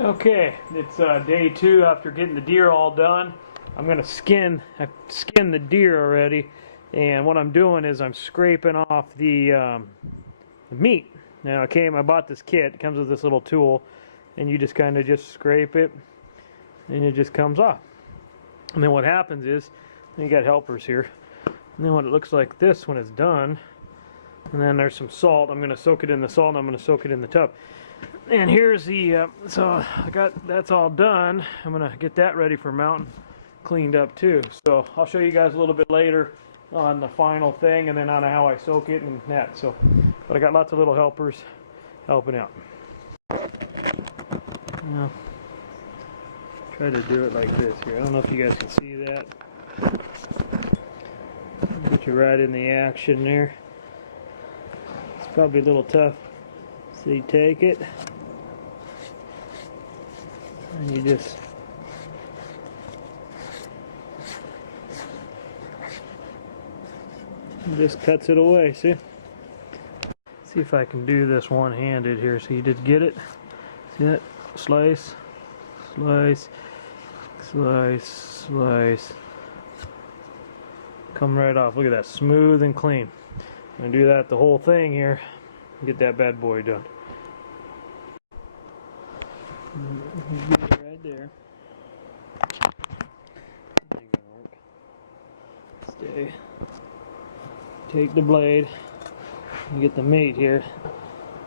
Okay, it's day 2 after getting the deer all done. I'm gonna I've skinned the deer already, and what I'm doing is I'm scraping off the meat. Now I bought this kit. It comes with this little tool, and you just kind of scrape it, and it just comes off. And then what happens is, you got helpers here, and then what it looks like this when it's done, and then there's some salt. I'm gonna soak it in the salt, and I'm gonna soak it in the tub. And here's the, so that's all done. I'm going to get that ready for mounting, cleaned up too. So I'll show you guys a little bit later on the final thing and then on how I soak it and that. So, but I got lots of little helpers helping out. Now, try to do it like this here. I don't know if you guys can see that. Get you right in the action there. It's probably a little tough. So you take it. And you just cuts it away, see? See if I can do this one-handed here. So you just get it, see that? Slice, slice, slice, slice. Come right off. Look at that, smooth and clean. I'm gonna do that the whole thing here. Get that bad boy done. Get it right there. Ain't gonna work. Stay. Take the blade and get the meat here.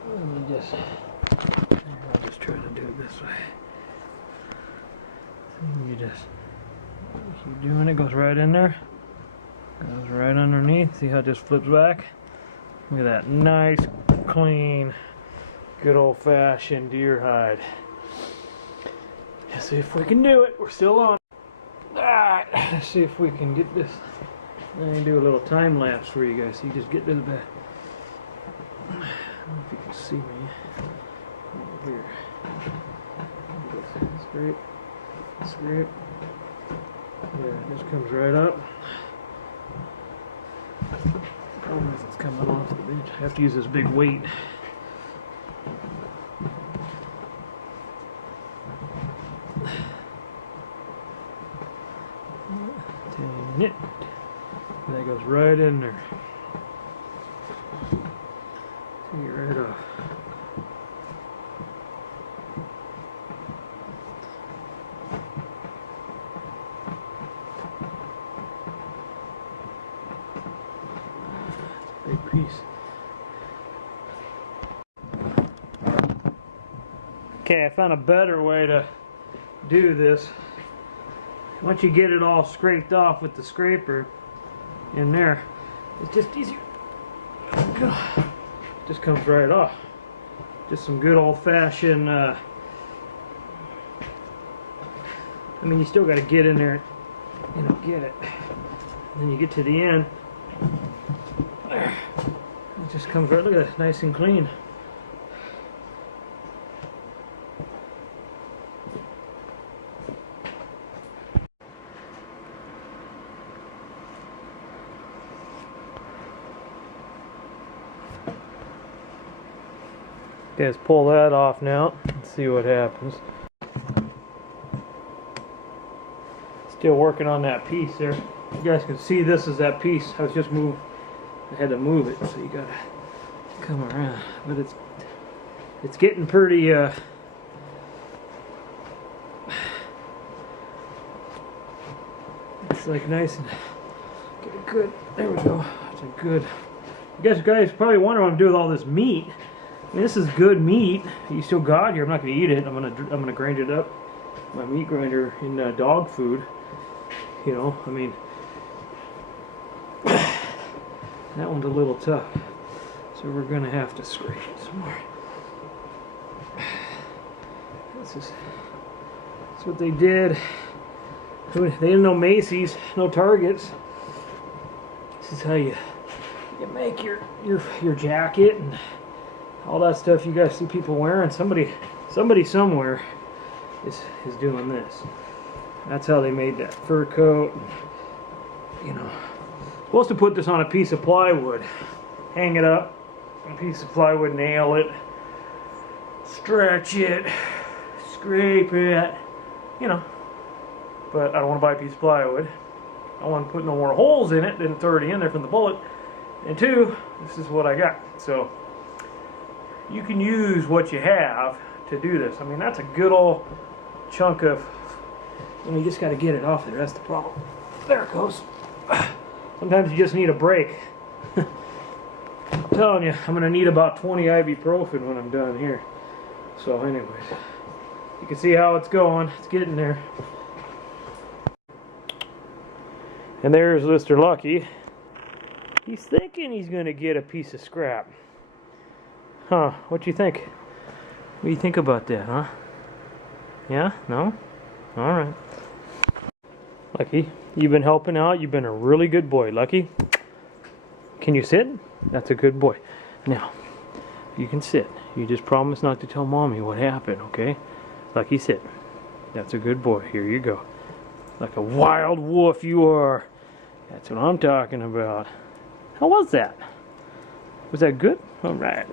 Let me I'll just try to do it this way. You keep doing it. Goes right in there. Goes right underneath. See how it just flips back? Look at that nice, clean, good old-fashioned deer hide. Let's see if we can do it. We're still on. Alright, let's see if we can get this. Let me do a little time lapse for you guys so you just get to the back. I don't know if you can see me. Over here. Scrape. Scrape. Yeah, it just comes right up. Problem is it's coming off the bench. I have to use this big weight. Dang it. And that goes right in there. Take it right off. Big piece. Okay, I found a better way to do this. Once you get it all scraped off with the scraper in there, it's just easier. Just comes right off. Just some good old-fashioned, I mean, you still got to get in there, get it. And then you get to the end, it just comes right, look at that, nice and clean. Okay, let's pull that off now and see what happens. Still working on that piece there. You guys can see this is that piece. I had to move it, so you gotta come around. But it's getting pretty it's like nice and get a good, there we go. It's a good, you guys probably wonder what I'm doing with all this meat. I mean, this is good meat. You still got here. I'm not gonna eat it. I'm gonna grind it up. My meat grinder in dog food. You know, I mean, that one's a little tough. So we're gonna have to scrape it some more. That's what they did. They didn't know Macy's, no Targets. This is how you make your jacket and all that stuff you guys see people wearing. Somebody somewhere is doing this. That's how they made that fur coat. Supposed to put this on a piece of plywood, hang it up, a piece of plywood, nail it, stretch it, scrape it, you know. But I don't want to buy a piece of plywood. I don't want to put no more holes in it than it's already in there from the bullet. And two, this is what I got. So you can use what you have to do this. I mean, that's a good old chunk of, you just got to get it off there. That's the problem. There it goes. Sometimes you just need a break. I'm telling you, I'm going to need about 20 ibuprofen when I'm done here. So anyways, you can see how it's going. It's getting there. And there's Mr. Lucky. He's thinking he's going to get a piece of scrap. Huh, what you think? What do you think about that, huh? Yeah? No? Alright. Lucky, you've been helping out. You've been a really good boy, Lucky. Can you sit? That's a good boy. Now, you can sit. You just promise not to tell Mommy what happened, okay? Lucky, sit. That's a good boy. Here you go. Like a wild wolf you are. That's what I'm talking about. How was that? Was that good? All right.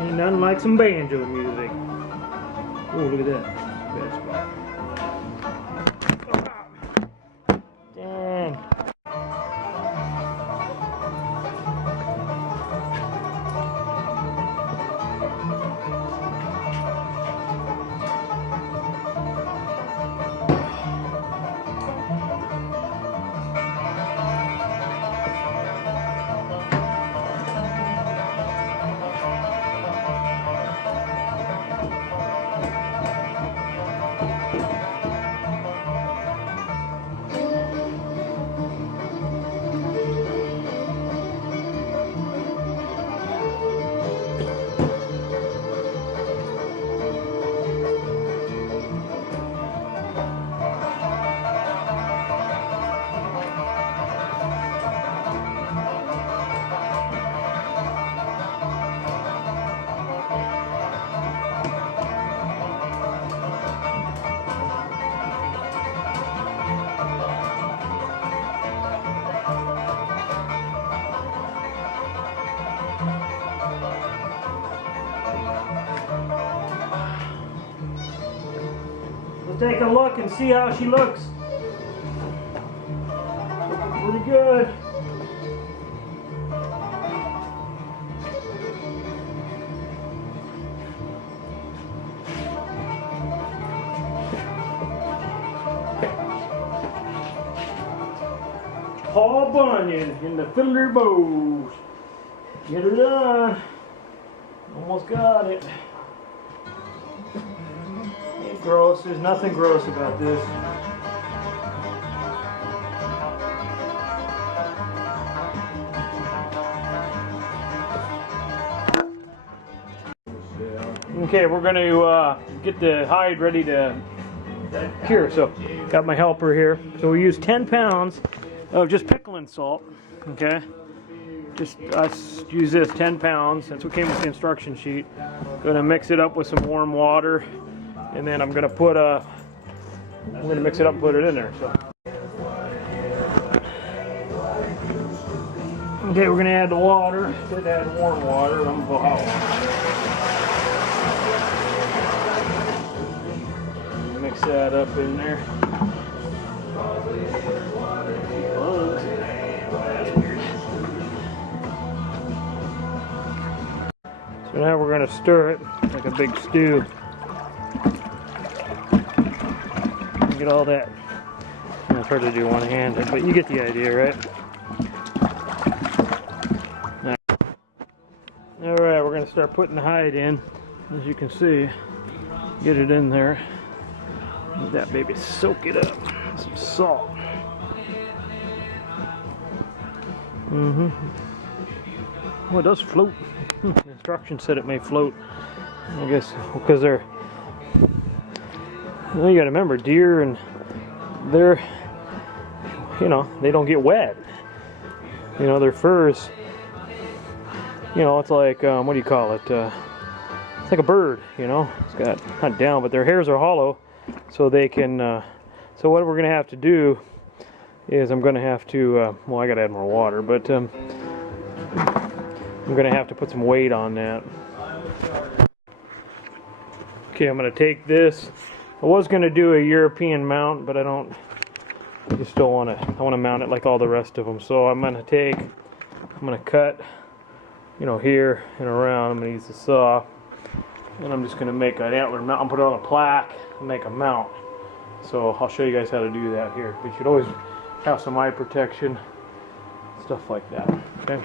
Ain't nothing like some banjo music. Oh, look at that. Bad spot. Dang. Take a look and see how she looks. Looking pretty good. Paul Bunyan in the Fiddler Bows. Get her done. Almost got it. Gross. There's nothing gross about this. Okay, we're going to get the hide ready to cure. So, got my helper here. So we use 10 pounds of just pickling salt. Okay, just use this 10 pounds. That's what came with the instruction sheet. Going to mix it up with some warm water. And then I'm gonna mix it up and put it in there. So. Okay, we're gonna add the water. Instead of add warm water, I'm gonna put hot water. Mix that up in there. So now we're gonna stir it like a big stew. Get all that. It's hard to do one-handed, but you get the idea, right? start putting the hide in. As you can see, get it in there. Let that baby soak it up. Some salt. Oh, it does float. The instructions said it may float. I guess because they're, well, you got to remember, deer and they're, you know, they don't get wet. You know, their furs, you know, it's like, what do you call it? It's like a bird, you know. It's got, not down, but their hairs are hollow, so they can, so what we're going to have to do is I'm going to have to, well, I got to add more water, but I'm going to have to put some weight on that. Okay, I'm going to take this. I was going to do a European mount, but I just don't want to, I want to mount it like all the rest of them. So I'm going to cut, you know, here and around. I'm going to use the saw, and I'm just going to make an antler mount. I'll put it on a plaque and make a mount. So I'll show you guys how to do that here. But you should always have some eye protection, stuff like that, okay?